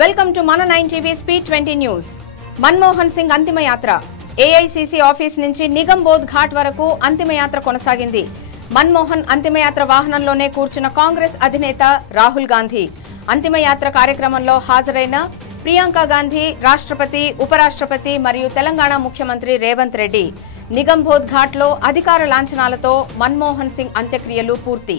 Welcome to మన 9 TV speed 20 news. Manmohan Singh అంతిమ యాత్ర ఏఐసీసీ ఆఫీస్ నుంచి నిగంబోధ్ ఘాట్ వరకు అంతిమ యాత్ర కొనసాగింది. మన్మోహన్ అంతిమ యాత్ర వాహనంలోనే కూర్చున్న కాంగ్రెస్ అధినేత రాహుల్ గాంధీ అంతిమ యాత్ర కార్యక్రమంలో హాజరైన ప్రియాంక గాంధీ, రాష్ట్రపతి, ఉపరాష్ట్రపతి మరియు తెలంగాణ ముఖ్యమంత్రి రేవంత్ రెడ్డి నిగంబోధ్ ఘాట్ లో అధికార లాంఛనాలతో మన్మోహన్ సింగ్ అంత్యక్రియలు పూర్తి.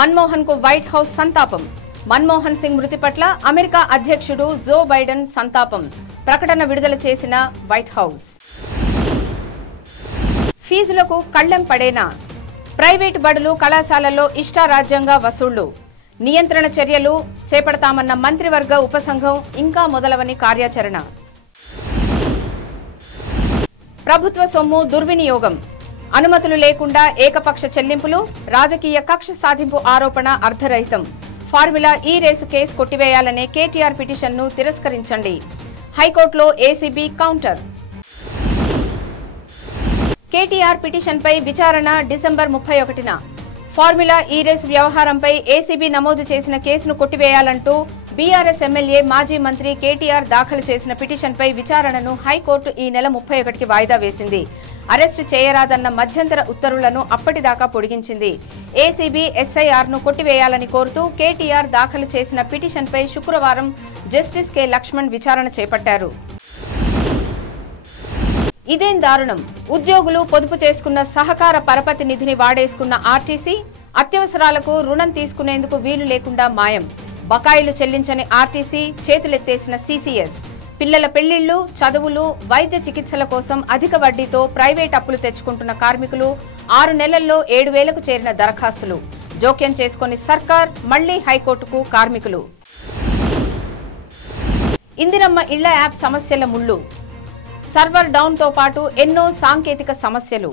మన్మోహన్ కు వైట్ హౌస్ సంతాపం. మన్మోహన్ సింగ్ మృతి పట్ల అమెరికా అధ్యక్షుడు జో బైడెన్ సంతాపం. ప్రకటన విడుదల చేసిన వైట్ హౌస్. ఫీజులకు కళ్లెం పడేనా? ప్రైవేటు బడులు, కళాశాలల్లో ఇష్టారాజ్యంగా వసూళ్లు. నియంత్రణ చర్యలు చేపడతామన్న మంత్రివర్గ ఉపసంఘం ఇంకా మొదలవని కార్యాచరణ. ప్రభుత్వ సొమ్ము దుర్వినియోగం. అనుమతులు లేకుండా ఏకపక్ష చెల్లింపులు, రాజకీయ కక్ష సాధింపు ఆరోపణ అర్ధరహితం. ఫార్ములా ఈ రేసు కేసు కొట్టివేయాలనే కేటీఆర్ పిటిషన్ను తిరస్కరించండి. హైకోర్టులో ఏసీబీ కౌంటర్. కేటీఆర్ పిటిషన్పై విచారణ డిసెంబర్ 31న. ఫార్ములా ఈ రేసు వ్యవహారంపై ఏసీబీ నమోదు చేసిన కేసును కొట్టివేయాలంటూ బీఆర్ఎస్ ఎమ్మెల్యే మాజీ మంత్రి కేటీఆర్ దాఖలు చేసిన పిటిషన్పై విచారణను హైకోర్టు ఈ నెల 31కి వాయిదా వేసింది. అరెస్టు చేయరాదన్న మధ్యంతర ఉత్తర్వులను అప్పటిదాకా పొడిగించింది. ఏసీబీ ఎస్ఐఆర్ను కొట్టివేయాలని కోరుతూ కేటీఆర్ దాఖలు చేసిన పిటిషన్పై శుక్రవారం జస్టిస్ కె లక్ష్మణ్ విచారణ చేపట్టారు. ఇదేం దారుణం! ఉద్యోగులు పొదుపు చేసుకున్న సహకార పరపతి నిధిని వాడేసుకున్న ఆర్టీసీ, అత్యవసరాలకు రుణం తీసుకునేందుకు వీలు లేకుండా మాయం. బకాయిలు చెల్లించని ఆర్టీసీ, చేతులెత్తేసిన సీసీఎస్. పిల్లల పెళ్లిళ్లు, చదువులు, వైద్య చికిత్సల కోసం అధిక వడ్డీతో ప్రైవేట్ అప్పులు తెచ్చుకుంటున్న కార్మికులు. 6 నెలల్లో 7,000కు చేరిన దరఖాస్తులు. జోక్యం చేసుకుని సర్కార్, మళ్లీ హైకోర్టుకు కార్మికులు. ఇందిరమ్మ ఇళ్ల యాప్ సమస్యల ముళ్లు. సర్వర్ డౌన్ తో పాటు ఎన్నో సాంకేతిక సమస్యలు.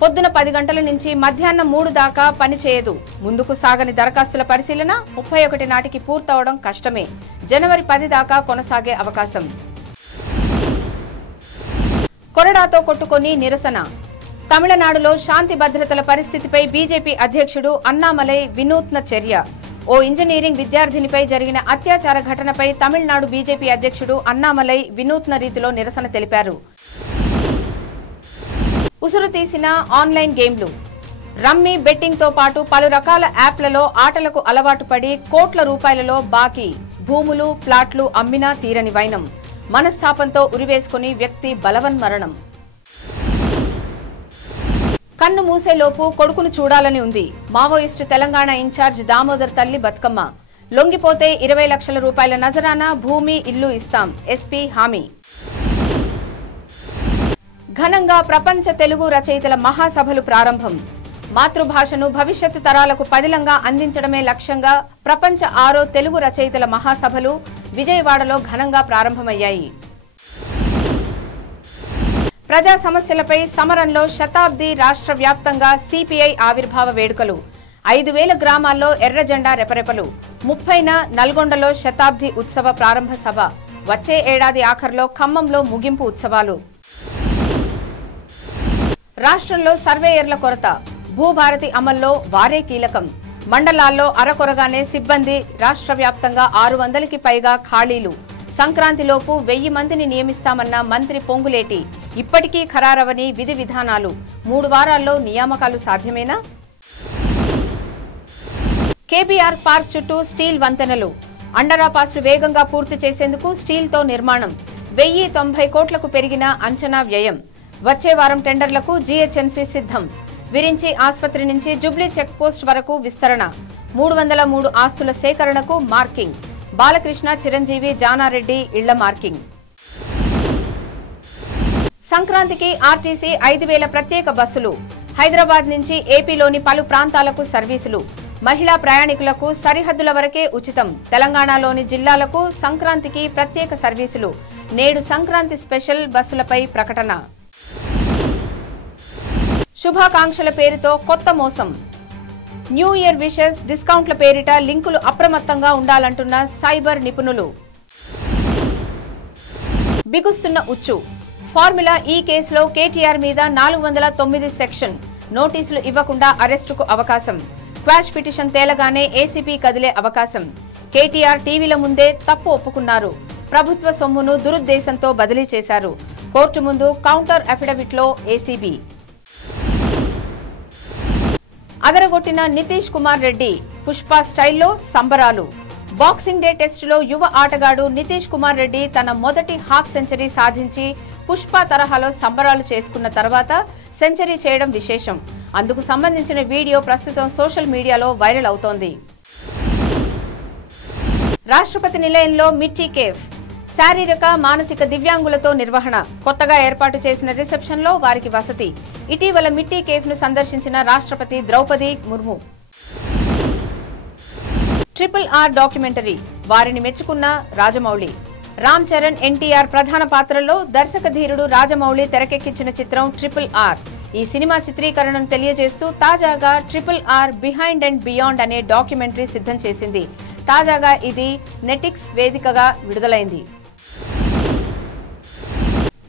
పొద్దున 10 గంటల నుంచి మధ్యాహ్నం 3 దాకా పనిచేయదు. ముందుకు సాగని దరఖాస్తుల పరిశీలన 31 నాటికి పూర్తవడం కష్టమే. జనవరి 10 దాకా కొనసాగే అవకాశం. కొరడాతో కొట్టుకొని నిరసన. తమిళనాడులో శాంతి భద్రతల పరిస్థితిపై బీజేపీ అధ్యక్షుడు అన్నామలై వినూత్న చర్య. ఓ ఇంజనీరింగ్ విద్యార్థినిపై జరిగిన అత్యాచార ఘటనపై తమిళనాడు బీజేపీ అధ్యక్షుడు అన్నామలై వినూత్న రీతిలో నిరసన తెలిపారు. ఉసురు తీసిన ఆన్లైన్ గేమ్లు. రమ్మీ, బెట్టింగ్ తో పాటు పలు రకాల యాప్లలో ఆటలకు అలవాటు పడి కోట్ల రూపాయలలో బాకీ. భూములు, ప్లాట్లు అమ్మినా తీరని వైనం. మనస్తాపంతో ఉరివేసుకుని వ్యక్తి బలవన్మరణం. కన్ను మూసేలోపు కొడుకును చూడాలని ఉంది. మావోయిస్టు తెలంగాణ ఇన్ఛార్జ్ దామోదర్ తల్లి బతుకమ్మ. లొంగిపోతే 20 లక్షల రూపాయల నజరానా, భూమి, ఇల్లు ఇస్తాం. ఎస్పీ హామీ. ఘనంగా ప్రపంచ తెలుగు రచయితల మహాసభలు ప్రారంభం. మాతృభాషను భవిష్యత్తు తరాలకు పదిలంగా అందించడమే లక్ష్యంగా ప్రపంచ 6వ తెలుగు రచయితల మహాసభలు విజయవాడలో ఘనంగా ప్రారంభమయ్యాయి. ప్రజా సమస్యలపై సమరంలో శతాబ్ది. రాష్ట్ర వ్యాప్తంగా సిపిఐ ఆవిర్భావ వేడుకలు. 5,000 గ్రామాల్లో ఎర్రజెండా రెపరెపలు. 30న నల్గొండలో శతాబ్ది ఉత్సవ ప్రారంభ సభ. వచ్చే ఏడాది ఆఖర్లో ఖమ్మంలో ముగింపు ఉత్సవాలు. రాష్ట్రంలో సర్వేయర్ల కొరత. భూభారతి అమల్లో వారే కీలకం. మండలాల్లో అరకొరగానే సిబ్బంది. రాష్ట్ర వ్యాప్తంగా 600కి పైగా ఖాళీలు. సంక్రాంతిలోపు 1000 మందిని నియమిస్తామన్న మంత్రి పొంగులేటి. ఇప్పటికీ ఖరారవని విధి విధానాలు. 3 వారాల్లో నియామకాలు సాధ్యమేనా? కేబీఆర్ పార్క్ చుట్టూ స్టీల్ వంతెనలు. అండరాపాస్లు వేగంగా పూర్తి చేసేందుకు స్టీల్తో నిర్మాణం. 1090 కోట్లకు పెరిగిన అంచనా వ్యయం. వచ్చే వారం టెండర్లకు జీహెచ్ఎంసీ సిద్ధం. విరించి ఆసుపత్రి నుంచి జుబ్లీ చెక్ పోస్ట్ వరకు విస్తరణ. 303 ఆస్తుల సేకరణకు మార్కింగ్. బాలకృష్ణ, చిరంజీవి, జానారెడ్డి ఇళ్ల మార్కింగ్. సంక్రాంతికి ఆర్టీసీ 5,000 ప్రత్యేక బస్సులు. హైదరాబాద్ నుంచి ఏపీలోని పలు ప్రాంతాలకు సర్వీసులు. మహిళా ప్రయాణికులకు సరిహద్దుల వరకే ఉచితం. తెలంగాణలోని జిల్లాలకు సంక్రాంతికి ప్రత్యేక సర్వీసులు. నేడు సంక్రాంతి స్పెషల్ బస్సులపై ప్రకటన. శుభాకాంక్షల పేరుతో కొత్త మోసం. న్యూ ఇయర్ విషెస్, డిస్కౌంట్ల పేరిట లింకులు. అప్రమత్తంగా ఉండాలంటున్న సైబర్ నిపుణులు. బిగుస్తున్న ఉచ్చు. ఫార్ములా ఈ కేసులో కేటీఆర్ మీద 409 సెక్షన్. నోటీసులు ఇవ్వకుండా అరెస్టుకు అవకాశం. క్వాష్ పిటిషన్ తేలగానే ఏసీపీ కదిలే అవకాశం. కేటీఆర్ టీవీల ముందే తప్పు ఒప్పుకున్నారు. ప్రభుత్వ సొమ్మును దురుద్దేశంతో బదిలీ చేశారు. కోర్టు ముందు కౌంటర్ అఫిడవిట్లో ఏసీబీ. అదరగొట్టిన నితీష్ కుమార్ రెడ్డి. పుష్ప స్టైల్లో సంబరాలు. బాక్సింగ్ డే టెస్టులో యువ ఆటగాడు నితీష్ కుమార్ రెడ్డి తన మొదటి హాఫ్ సెంచరీ సాధించి పుష్ప తరహాలో సంబరాలు చేసుకున్న తర్వాత సెంచరీ చేయడం విశేషం. అందుకు సంబంధించిన వీడియో ప్రస్తుతం సోషల్ మీడియాలో వైరల్ అవుతోంది. రాష్ట్రపతి నిలయంలో మిర్చి కేఫ్. శారీరక మానసిక దివ్యాంగులతో నిర్వహణ. కొత్తగా ఏర్పాటు చేసిన రిసెప్షన్ లో వారికి వసతి. ఇటీవల మిర్చి కేఫ్ ను సందర్శించిన రాష్ట్రపతి ద్రౌపది ముర్ము. RRR documentary. వారిని మెచ్చుకున్న రాజమౌళి. రామ్ చరణ్, ఎన్టీఆర్ ప్రధాన పాత్రల్లో దర్శక ధీరుడు రాజమౌళి తెరకెక్కించిన చిత్రం RRR. ఈ సినిమా చిత్రీకరణను తెలియజేస్తూ తాజాగా RRR బిహైండ్ అండ్ బియాండ్ అనే డాక్యుమెంటరీ సిద్ధం చేసింది. తాజాగా ఇది నెటిక్స్ వేదికగా విడుదలైంది.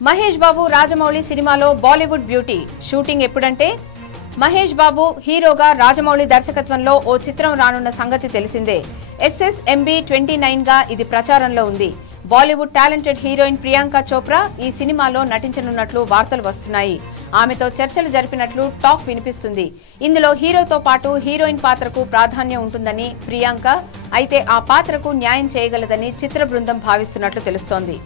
మహేష్ బాబు రాజమౌళి సినిమాలో బాలీవుడ్ బ్యూటీ. షూటింగ్ ఎప్పుడంటే మహేష్ బాబు హీరోగా రాజమౌళి దర్శకత్వంలో ఓ చిత్రం రానున్న సంగతి తెలిసిందే. SSMB29 గా ఇది ప్రచారంలో ఉంది. బాలీవుడ్ టాలెంటెడ్ హీరోయిన్ ప్రియాంక చోప్రా ఈ సినిమాలో నటించనున్నట్లు వార్తలు వస్తున్నాయి. ఆమెతో చర్చలు జరిపినట్లు టాక్ వినిపిస్తుంది. ఇందులో హీరోతో పాటు హీరోయిన్ పాత్రకు ప్రాధాన్యం ఉంటుందని ప్రియాంక, అయితే ఆ పాత్రకు న్యాయం చేయగలదని చిత్ర బృందం భావిస్తున్నట్లు తెలుస్తోంది.